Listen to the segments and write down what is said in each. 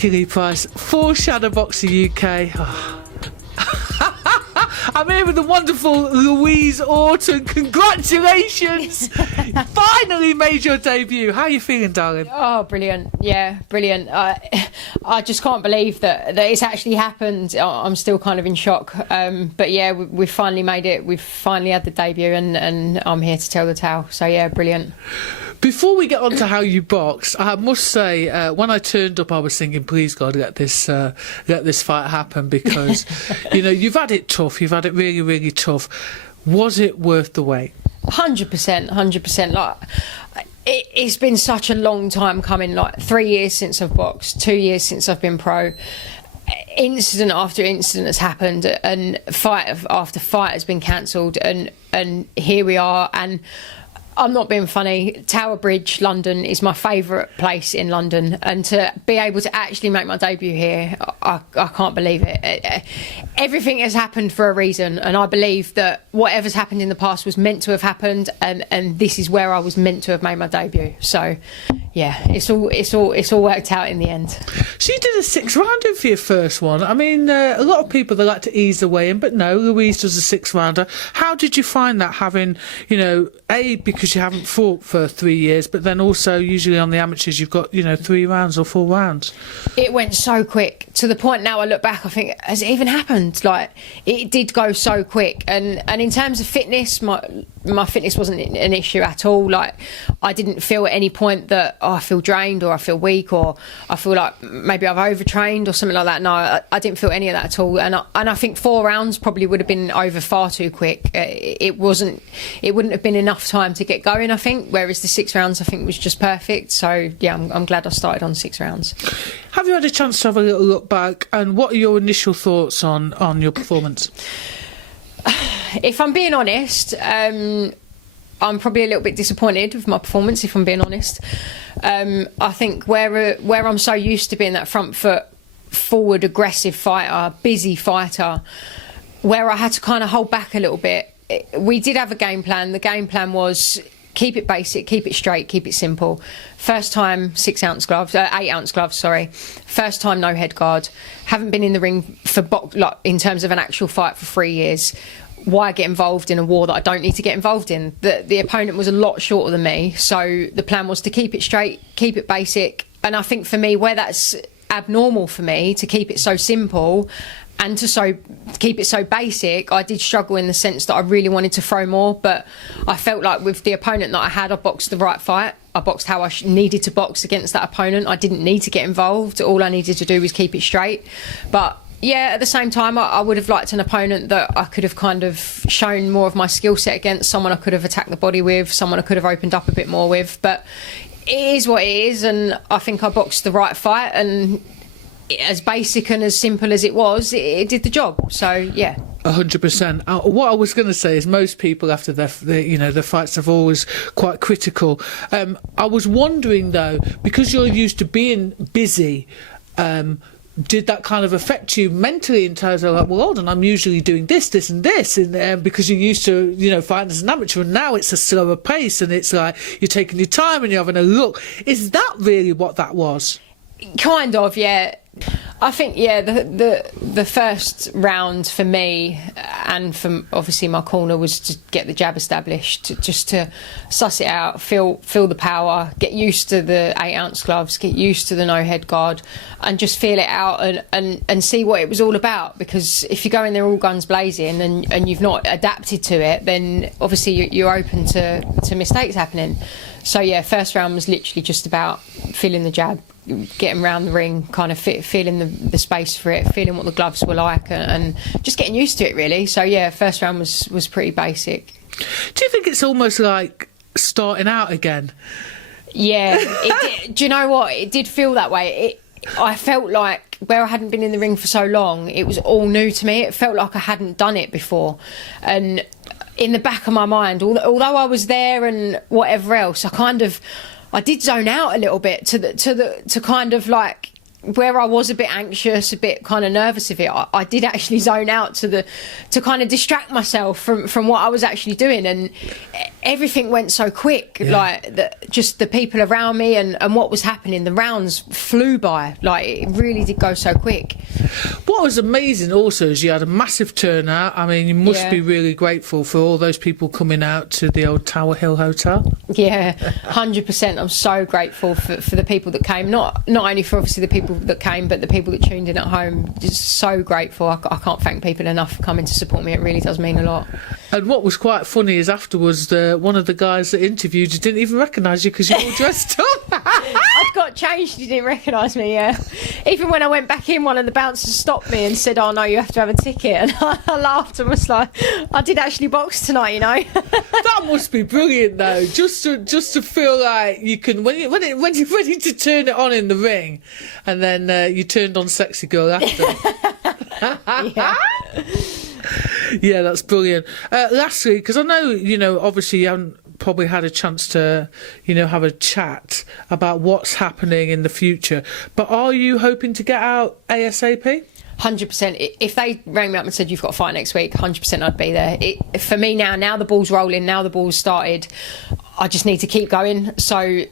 Jacqui-Lee Pryce for Shadowboxruk UK. Oh. I'm here with the wonderful Louise Orton. Congratulations! Finally made your debut. How are you feeling, darling? Oh, brilliant. Yeah, brilliant. I just can't believe that it's actually happened. I'm still kind of in shock. But yeah, we've finally made it. We've finally had the debut and I'm here to tell the tale. So yeah, brilliant. Before we get on to how you box, I must say, when I turned up, I was thinking, please God, let this fight happen, because you know you've had it tough. You've had it really, really tough. Was it worth the wait? 100%, 100%. Like, it's been such a long time coming. Like 3 years since I've boxed, 2 years since I've been pro. Incident after incident has happened, and fight after fight has been cancelled, and here we are. And I'm not being funny. Tower Bridge, London, is my favourite place in London, and to be able to actually make my debut here, I can't believe it. Everything has happened for a reason, and I believe that whatever's happened in the past was meant to have happened, and this is where I was meant to have made my debut. So, yeah, it's all worked out in the end. So you did a 6-rounder for your first one. I mean, a lot of people, they like to ease the way in, but no, Louise does a 6-rounder. How did you find that, having, you know, because you haven't fought for 3 years, but then also usually on the amateurs you've got, you know, 3 rounds or 4 rounds? It went so quick, to the point now I look back, I think, has it even happened? Like, it did go so quick. And in terms of fitness, my fitness wasn't an issue at all. Like, I didn't feel at any point that, oh, I feel drained or I feel weak or I feel like maybe I've overtrained or something like that. No, I didn't feel any of that at all. And I think 4 rounds probably would have been over far too quick. It wouldn't have been enough time to get going, I think, whereas the 6 rounds I think was just perfect. So yeah, I'm glad I started on 6 rounds. Have you had a chance to have a little look back, and what are your initial thoughts on your performance? If I'm being honest, I'm probably a little bit disappointed with my performance, if I'm being honest. I think where I'm so used to being that front foot, forward, aggressive fighter, busy fighter, where I had to kind of hold back a little bit. We did have a game plan. The game plan was keep it basic, keep it straight, keep it simple. First time 6-ounce gloves, 8-ounce gloves, sorry. First time no head guard. Haven't been in the ring for in terms of an actual fight for 3 years. Why get involved in a war that I don't need to get involved in? The opponent was a lot shorter than me, so the plan was to keep it straight, keep it basic. And I think for me, where that's abnormal for me, to keep it so simple and to keep it so basic, I did struggle in the sense that I really wanted to throw more, but I felt like with the opponent that I had, I boxed the right fight. I boxed how I needed to box against that opponent. I didn't need to get involved. All I needed to do was keep it straight. But yeah, at the same time, I would have liked an opponent that I could have kind of shown more of my skill set against, someone I could have attacked the body with, someone I could have opened up a bit more with. But it is what it is, and I think I boxed the right fight, and as basic and as simple as it was, it did the job. So yeah, 100%. What I was going to say is most people after their fights are always quite critical. I was wondering though, because you're used to being busy, did that kind of affect you mentally in terms of like, well, hold on, I'm usually doing this and this, and because you're used to, you know, fighting as an amateur, and now it's a slower pace, and it's like you're taking your time and you're having a look. Is that really what that was? Kind of, yeah. I think, yeah, the first round for me and from obviously my corner was to get the jab established, just to suss it out, feel the power, get used to the 8-ounce gloves, get used to the no head guard, and just feel it out and see what it was all about. Because if you go in there all guns blazing and you've not adapted to it, then obviously you're open to mistakes happening. So yeah, first round was literally just about feeling the jab, getting around the ring, kind of feeling the space for it, feeling what the gloves were like, and just getting used to it really. So yeah, first round was pretty basic. Do you think it's almost like starting out again? Yeah, do you know what? It did feel that way. I felt like where I hadn't been in the ring for so long, it was all new to me. It felt like I hadn't done it before, and in the back of my mind, although I was there and whatever else, I did zone out a little bit to kind of like where I was a bit anxious, a bit kind of nervous of it. I did actually zone out to kind of distract myself from what I was actually doing, and everything went so quick. Like just the people around me and what was happening, the rounds flew by. Like it really did go so quick. What was amazing also is you had a massive turnout. I mean, you must be really grateful for all those people coming out to the old Tower Hill Hotel. Yeah, 100%. I'm so grateful for the people that came. Not only for obviously the people that came, but the people that tuned in at home. Just so grateful. I can't thank people enough for coming to support me. It really does mean a lot. And what was quite funny is afterwards, one of the guys that interviewed you didn't even recognise you because you were all dressed up. I'd got changed. He didn't recognise me. Yeah. Even when I went back in, one of the bouncers stopped me and said, "Oh no, you have to have a ticket." And I laughed and was like, "I did actually box tonight, you know." That must be brilliant, though. Just to feel like you can when you're ready to turn it on in the ring, and then you turned on Sexy Girl after. Yeah. Yeah, that's brilliant. Lastly, because I know, obviously you haven't probably had a chance to, have a chat about what's happening in the future, but are you hoping to get out ASAP? 100%. If they rang me up and said you've got a fight next week, 100% I'd be there. For me now the ball's rolling, now the ball's started, I just need to keep going. So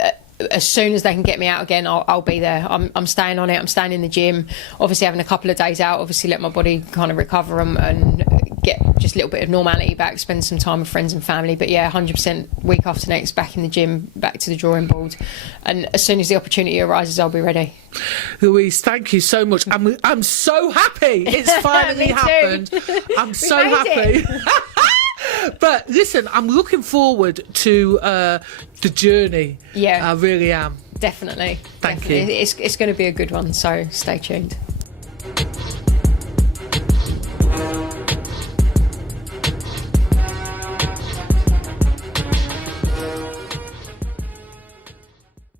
as soon as they can get me out again, I'll be there. I'm staying on it. I'm staying in the gym. Obviously having a couple of days out, obviously let my body kind of recover and get just a little bit of normality back, spend some time with friends and family. But yeah, 100% week after next, back in the gym, back to the drawing board. And as soon as the opportunity arises, I'll be ready. Louise, thank you so much. I'm so happy it's finally happened. I'm so happy. But listen, I'm looking forward to the journey. Yeah, I really am. Definitely. Thank you. It's going to be a good one, so stay tuned.